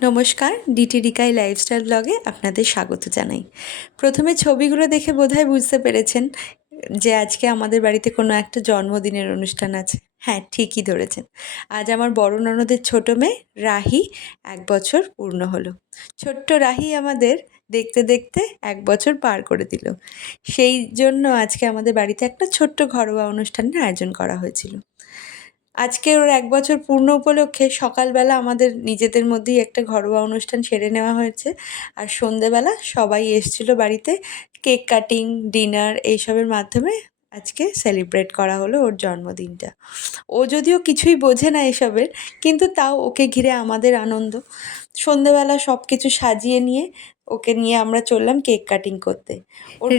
নমস্কার, ডিটিডিকাই লাইফস্টাইল ব্লগে আপনাদের স্বাগত জানাই। প্রথমে ছবিগুলো দেখে বোধহয় বুঝতে পেরেছেন যে আজকে আমাদের বাড়িতে কোনো একটা জন্মদিনের অনুষ্ঠান আছে। হ্যাঁ, ঠিকই ধরেছেন। আজ আমার বড় ননদের ছোট মেয়ে রাহি ১ বছর পূর্ণ হলো। ছোট্ট রাহি আমাদের দেখতে দেখতে ১ বছর পার করে দিল। সেই জন্য আজকে আমাদের বাড়িতে একটা ছোট্ট ঘরোয়া অনুষ্ঠানের আয়োজন করা হয়েছিল। আজকে ওর ১ বছর পূর্ণ উপলক্ষে সকালবেলা আমাদের নিজেদের মধ্যেই একটা ঘরোয়া অনুষ্ঠান সেরে নেওয়া হয়েছে। আর সন্ধেবেলা সবাই এসেছিল বাড়িতে। কেক কাটিং, ডিনার এইসবের মাধ্যমে আজকে সেলিব্রেট করা হলো ওর জন্মদিনটা। ও যদিও কিছুই বোঝে না এসবের, কিন্তু তাও ওকে ঘিরে আমাদের আনন্দ। সন্ধেবেলা সব কিছু সাজিয়ে নিয়ে ওকে নিয়ে আমরা চললাম কেক কাটিং করতে।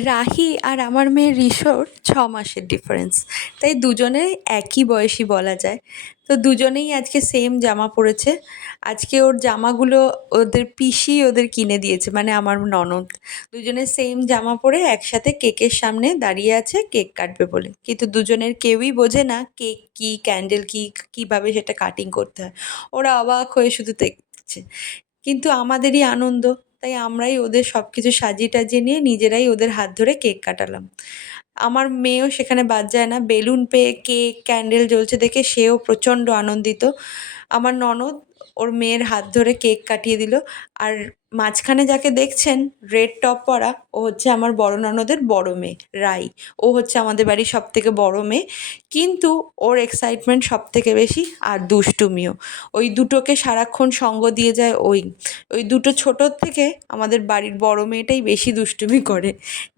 রাহি আর আমার মেয়ে রিশোর ৬ মাসের ডিফারেন্স, তাই দুজনেই একই বয়সী বলা যায়। তো দুজনেই আজকে সেম জামা পরেছে। আজকে ওর জামাগুলো ওদের পিসি ওদের কিনে দিয়েছে, মানে আমার ননদ। দুজনে সেম জামা পরে একসাথে কেকের সামনে দাঁড়িয়ে আছে কেক কাটবে বলে, কিন্তু দুজনের কেউই বোঝে না কেক কী, ক্যান্ডেল কী, কীভাবে সেটা কাটিং করতে হয়। ওরা অবাক হয়ে শুধু দেখছে, কিন্তু আমাদেরই আনন্দ, তাই আমরাই ওদের সব কিছু সাজিয়ে টাজিয়ে নিয়ে নিজেরাই ওদের হাত ধরে কেক কাটালাম। আমার মেয়েও সেখানে বাদ যায় না, বেলুন পেয়ে কেক, ক্যান্ডেল জ্বলছে দেখে সেও প্রচণ্ড আনন্দিত। আমার ননদ ওর মেয়ের হাত ধরে কেক কাটিয়ে দিল। আর মাঝখানে যাকে দেখছেন রেড টপ পরা, ও হচ্ছে আমার বড় ননদের বড় মেয়ে রাই। ও হচ্ছে আমাদের বাড়ির সবথেকে বড় মেয়ে, কিন্তু ওর এক্সাইটমেন্ট সবথেকে বেশি, আর দুষ্টুমিও। ওই দুটোকে সারাক্ষণ সঙ্গ দিয়ে যায় ওই দুটো ছোটোর থেকে আমাদের বাড়ির বড় মেয়েটাই বেশি দুষ্টুমি করে।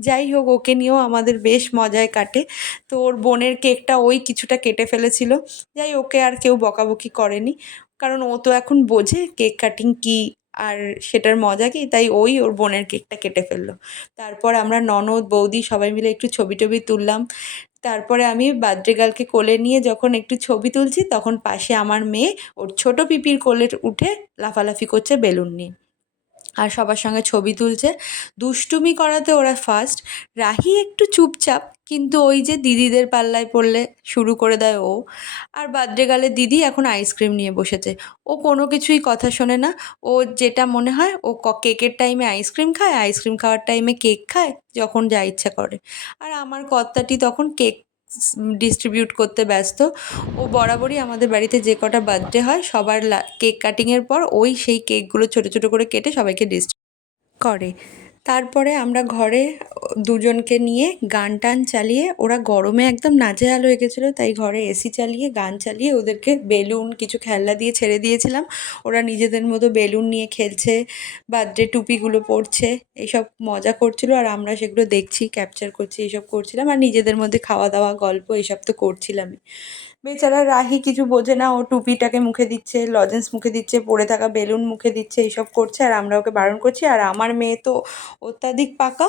যাই হোক, ওকে নিয়েও আমাদের বেশ মজায় কাটে। তো ওর বোনের কেকটা ওই কিছুটা কেটে ফেলেছিল। যাই, ওকে আর কেউ বকাবকি করেনি, কারণ ও তো এখন বোঝে কেক কাটিং কী আর সেটার মজা কী, তাই ওর বোনের কেকটা কেটে ফেললো। তারপর আমরা ননদ, বৌদি সবাই মিলে একটু ছবি টবি তুললাম। তারপরে আমি বার্থডে গার্লকে কোলে নিয়ে যখন একটু ছবি তুলছি, তখন পাশে আমার মেয়ে ওর ছোট পিপির কোলে উঠে লাফালাফি করছে বেলুন নিয়ে, আর সবার সঙ্গে ছবি তুলছে। দুষ্টুমি করাতে ওরা ফার্স্ট। রাহি একটু চুপচাপ, কিন্তু ওই যে দিদিদের পাল্লায় পড়লে শুরু করে দেয় ও। আর বার্থডে গার্লের দিদি এখন আইসক্রিম নিয়ে বসেছে। ও কোনো কিছুই কথা শোনে না। ও যেটা মনে হয় ও কেকের টাইমে আইসক্রিম খায়, আইসক্রিম খাওয়ার টাইমে কেক খায়, যখন যা ইচ্ছা করে। আর আমার কর্তাটি তখন কেক ডিস্ট্রিবিউট করতে ব্যস্ত। ও বরাবরই আমাদের বাড়িতে যে কটা বার্থডে হয় সবার কেক কাটিংয়ের পর সেই কেকগুলো ছোটো ছোটো করে কেটে সবাইকে করে। তারপরে আমরা ঘরে দুজনকে নিয়ে গান টান চালিয়ে, ওরা গরমে একদম নাজেহাল হয়ে গেছিলো, তাই ঘরে এসি চালিয়ে গান চালিয়ে ওদেরকে বেলুন কিছু খেলনা দিয়ে ছেড়ে দিয়েছিলাম। ওরা নিজেদের মতো বেলুন নিয়ে খেলছে, বার্থডে টুপিগুলো পরছে, এইসব মজা করছিল। আর আমরা সেগুলো দেখছি, ক্যাপচার করছি, এইসব করছিলাম। আর নিজেদের মধ্যে খাওয়া দাওয়া, গল্প এইসব তো করছিলামই। বেচারা রাহি কিছু বোঝে না, ও টুপিটাকে মুখে দিচ্ছে, লজেন্স মুখে দিচ্ছে, পড়ে থাকা বেলুন মুখে দিচ্ছে, এইসব করছে। আর আমরা ওকে বারণ করছি। আর আমার মেয়ে তো অত্যাধিক পাকা,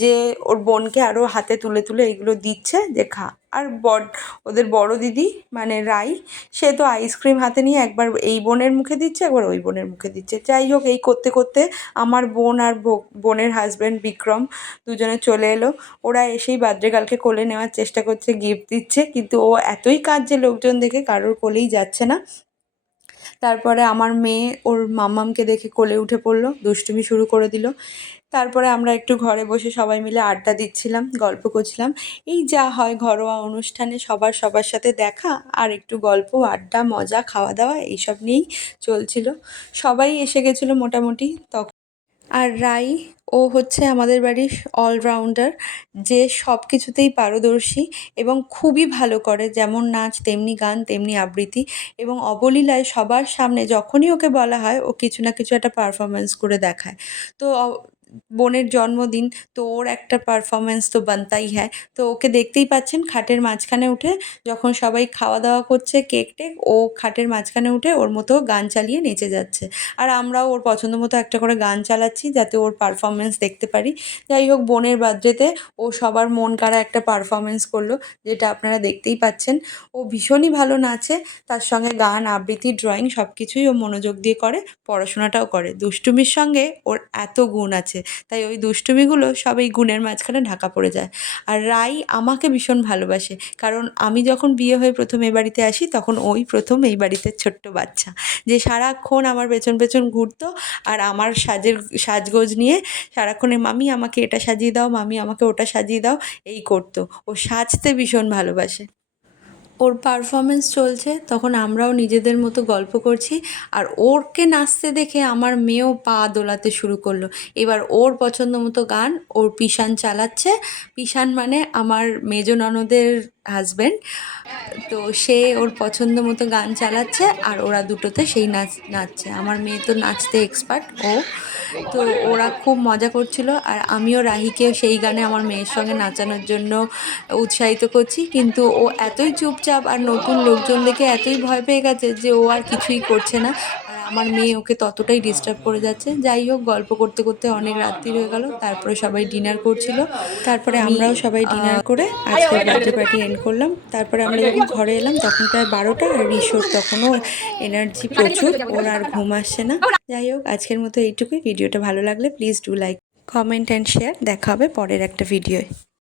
যে ওর বোনকে আরও হাতে তুলে তুলে এইগুলো দিচ্ছে যে খা। আর ওদের বড় দিদি মানে রাই, সে তো আইসক্রিম হাতে নিয়ে একবার এই বোনের মুখে দিচ্ছে, একবার ওই বোনের মুখে দিচ্ছে। যাই হোক, এই করতে করতে আমার বোন আর বোনের হাজব্যান্ড বিক্রম দুজনে চলে এলো। ওরা এসেই বার্থডে গার্লকে কোলে নেওয়ার চেষ্টা করছে, গিফট দিচ্ছে, কিন্তু ও এতই কাঁদছে লোকজন দেখে, কারোর কোলেই যাচ্ছে না। তারপরে আমার মেয়ে ওর মাম্মামকে দেখে কোলে উঠে পড়লো, দুষ্টুমি শুরু করে দিল। তারপরে আমরা একটু ঘরে বসে সবাই মিলে আড্ডা দিচ্ছিলাম, গল্প করছিলাম। এই যা হয় ঘরোয়া অনুষ্ঠানে, সবার সাথে দেখা, আর একটু গল্প, আড্ডা, মজা, খাওয়া দাওয়া এইসব নিয়েই চলছিল। সবাই এসে গেছিলো মোটামুটি তখন। আর রাই, ও হচ্ছে আমাদের বাড়ির অলরাউন্ডার, যে সব কিছুতেই পারদর্শী এবং খুবই ভালো করে, যেমন নাচ তেমনি গান তেমনি আবৃত্তি, এবং অবলীলায় সবার সামনে যখনই ওকে বলা হয় ও কিছু না কিছু একটা পারফরমেন্স করে দেখায়। তো বোনের জন্মদিন, তো ওর একটা পারফরমেন্স তো বানতাই হ্যায়। তো ওকে দেখতেই পাচ্ছেন খাটের মাঝখানে উঠে, যখন সবাই খাওয়া দাওয়া করছে কেক টেক, ও খাটের মাঝখানে উঠে ওর মতো গান চালিয়ে নেচে যাচ্ছে। আর আমরাও ওর পছন্দ মতো একটা করে গান চালাচ্ছি, যাতে ওর পারফরমেন্স দেখতে পারি। যাই হোক, বোনের বার্থডেতে ও সবার মন কাড়া একটা পারফরমেন্স করলো, যেটা আপনারা দেখতেই পাচ্ছেন। ও ভীষণই ভালো নাচে, তার সঙ্গে গান, আবৃত্তি, ড্রয়িং সব কিছুই ও মনোযোগ দিয়ে করে, পড়াশোনাটাও করে। দুষ্টুমির সঙ্গে ওর এত গুণ আছে। আছে, তাই ওই দুষ্টুমিগুলো সব এই গুণের মাঝখানে ঢাকা পড়ে যায়। আর রাই আমাকে ভীষণ ভালোবাসে, কারণ আমি যখন বিয়ে হয়ে প্রথম এ বাড়িতে আসি তখন ওই প্রথম এই বাড়িতে ছোট্ট বাচ্চা, যে সারাক্ষণ আমার পেছন পেছন ঘুরতো আর আমার সাজগোজ নিয়ে সারাক্ষণে মামি আমাকে এটা সাজিয়ে দাও, মামি আমাকে ওটা সাজিয়ে দাও, এই করতো। ও সাজতে ভীষণ ভালোবাসে। ওর পারফরমেন্স চলছে তখন আমরাও নিজেদের মতো গল্প করছি, আর ওরকে নাচতে দেখে আমার মেয়েও পা দোলাতে শুরু করলো। এবার ওর পছন্দ মতো গান ওর পিশান চালাচ্ছে। পিশান মানে আমার মেজ ননদের হাজব্যান্ড। তো সে ওর পছন্দ মতো গান চালাচ্ছে আর ওরা দুটোতে সেই নাচছে। আমার মেয়ে তো নাচতে এক্সপার্ট ও। তো ওরা খুব মজা করছিল, আর আমিও রাহিকে সেই গানে আমার মেয়ের সঙ্গে নাচানোর জন্য উৎসাহিত করছি, কিন্তু ও এতই চুপচাপ আর নতুন লোকজন দেখে এতই ভয় পেয়ে গেছে যে ও আর কিছুই করছে না। আর আমার মেয়ে ওকে ততটাই ডিস্টার্ব করে যাচ্ছে। যাই হোক, গল্প করতে করতে অনেক রাত্রির হয়ে গেল, তারপরে সবাই ডিনার করছিল। তারপরে আমরাও সবাই ডিনার করে আজকের বার্থডে পার্টি এন্ড করলাম। তারপরে আমরা যখন ঘরে এলাম তখন প্রায় 12টা, আর ঋষোর তখনও এনার্জি প্রচুর, ওর আর ঘুম আসছে না। যাই হোক, আজকের মতো এইটুকুই। ভিডিওটা ভালো লাগলে please do like, comment and share. দেখা হবে পরের একটা ভিডিওয়।